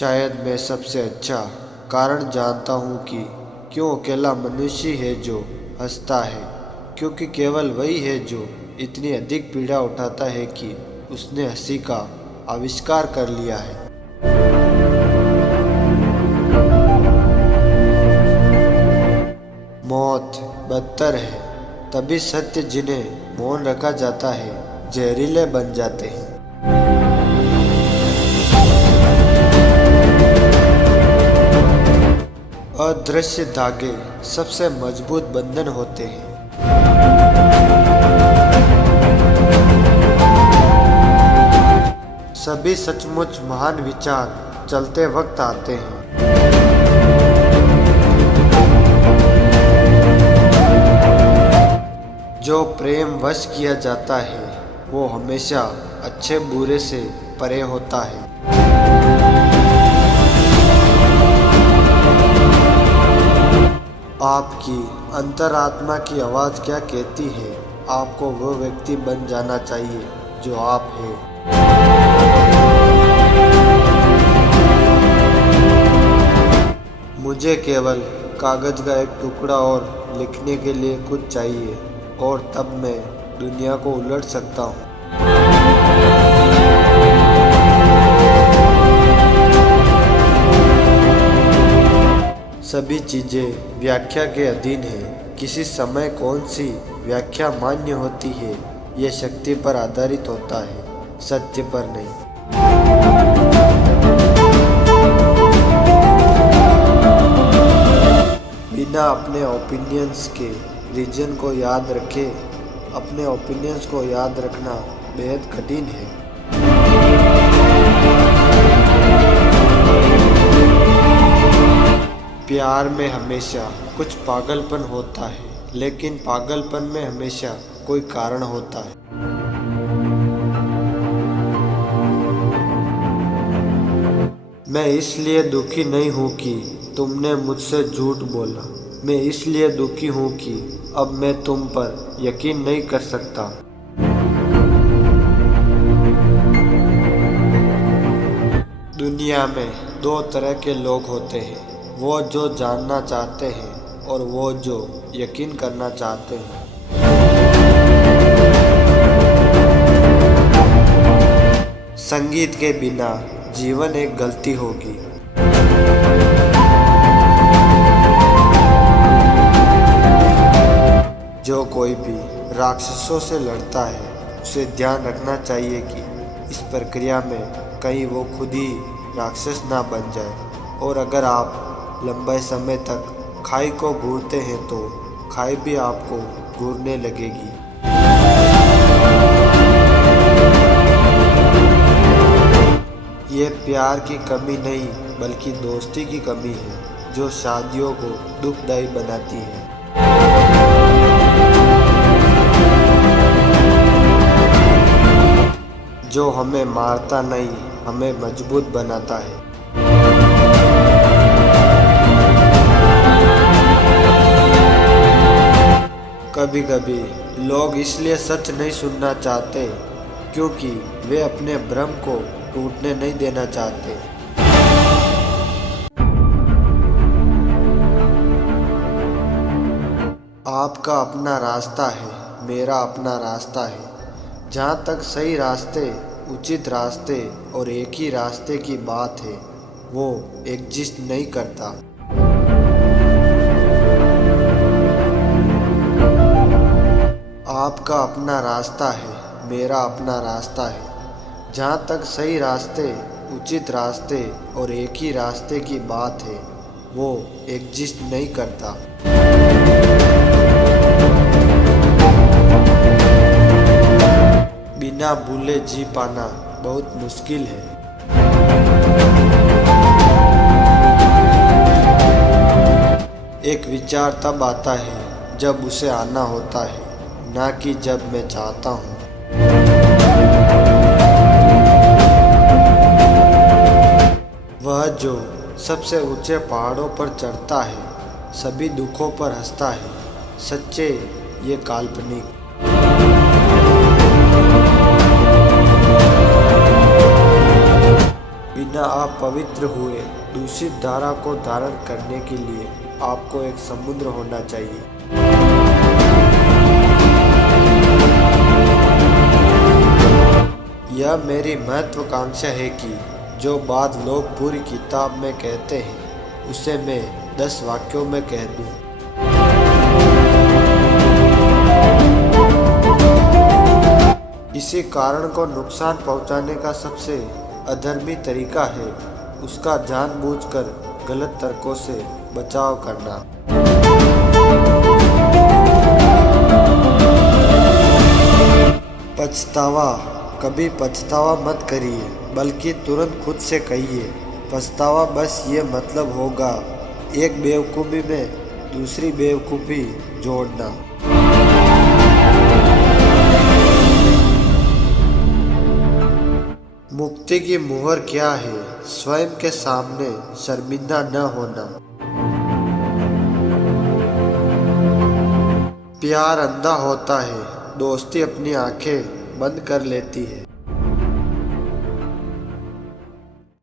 शायद मैं सबसे अच्छा कारण जानता हूँ कि क्यों अकेला मनुष्य है जो हंसता है, क्योंकि केवल वही है जो इतनी अधिक पीड़ा उठाता है कि उसने हंसी का आविष्कार कर लिया है। मौत बदतर है, तभी सत्य जिन्हें मौन रखा जाता है जहरीले बन जाते हैं। अदृश्य धागे सबसे मजबूत बंधन होते हैं। सभी सचमुच महान विचार चलते वक्त आते हैं। जो प्रेम वश किया जाता है वो हमेशा अच्छे बुरे से परे होता है। आपकी अंतरात्मा की आवाज़ क्या कहती है? आपको वो व्यक्ति बन जाना चाहिए जो आप हैं। मुझे केवल कागज़ का एक टुकड़ा और लिखने के लिए कुछ चाहिए और तब मैं दुनिया को उलट सकता हूँ। सभी चीज़ें व्याख्या के अधीन हैं। किसी समय कौन सी व्याख्या मान्य होती है ये शक्ति पर आधारित होता है, सत्य पर नहीं। बिना अपने ओपिनियंस के रीजन को याद रखे अपने ओपिनियंस को याद रखना बेहद कठिन है। प्यार में हमेशा कुछ पागलपन होता है, लेकिन पागलपन में हमेशा कोई कारण होता है। मैं इसलिए दुखी नहीं हूँ कि तुमने मुझसे झूठ बोला। मैं इसलिए दुखी हूँ कि अब मैं तुम पर यकीन नहीं कर सकता। दुनिया में दो तरह के लोग होते हैं, वो जो जानना चाहते हैं और वो जो यकीन करना चाहते हैं। संगीत के बिना जीवन एक गलती होगी। जो कोई भी राक्षसों से लड़ता है उसे ध्यान रखना चाहिए कि इस प्रक्रिया में कहीं वो खुद ही राक्षस ना बन जाए। और अगर आप लंबे समय तक खाई को घूरते हैं तो खाई भी आपको घूरने लगेगी। ये प्यार की कमी नहीं बल्कि दोस्ती की कमी है जो शादियों को दुखदायी बनाती है। जो हमें मारता नहीं हमें मजबूत बनाता है। कभी कभी लोग इसलिए सच नहीं सुनना चाहते क्योंकि वे अपने भ्रम को टूटने नहीं देना चाहते। आपका अपना रास्ता है, मेरा अपना रास्ता है। जहाँ तक सही रास्ते, उचित रास्ते और एक ही रास्ते की बात है, वो एग्जिस्ट नहीं करता। आपका अपना रास्ता है, मेरा अपना रास्ता है। जहाँ तक सही रास्ते, उचित रास्ते और एक ही रास्ते की बात है, वो एग्जिस्ट नहीं करता। बिना भूले जी पाना बहुत मुश्किल है। एक विचार तब आता है जब उसे आना होता है, ना कि जब मैं चाहता हूँ। वह जो सबसे ऊंचे पहाड़ों पर चढ़ता है, सभी दुखों पर हंसता है, सच्चे ये काल्पनिक। बिना बिना आप पवित्र हुए दूषित धारा को धारण करने के लिए आपको एक समुद्र होना चाहिए। यह मेरी महत्वाकांक्षा है कि जो बात लोग पूरी किताब में कहते हैं उसे मैं 10 वाक्यों में कह दूं। किसी कारण को नुकसान पहुंचाने का सबसे अधर्मी तरीका है उसका जानबूझकर गलत तर्कों से बचाव करना। पछतावा, कभी पछतावा मत करिए बल्कि तुरंत खुद से कहिए पछतावा बस ये मतलब होगा एक बेवकूफ़ी में दूसरी बेवकूफ़ी जोड़ना। मुक्ति की मुहर क्या है? स्वयं के सामने शर्मिंदा न होना। प्यार अंधा होता है, दोस्ती अपनी आंखें बंद कर लेती है।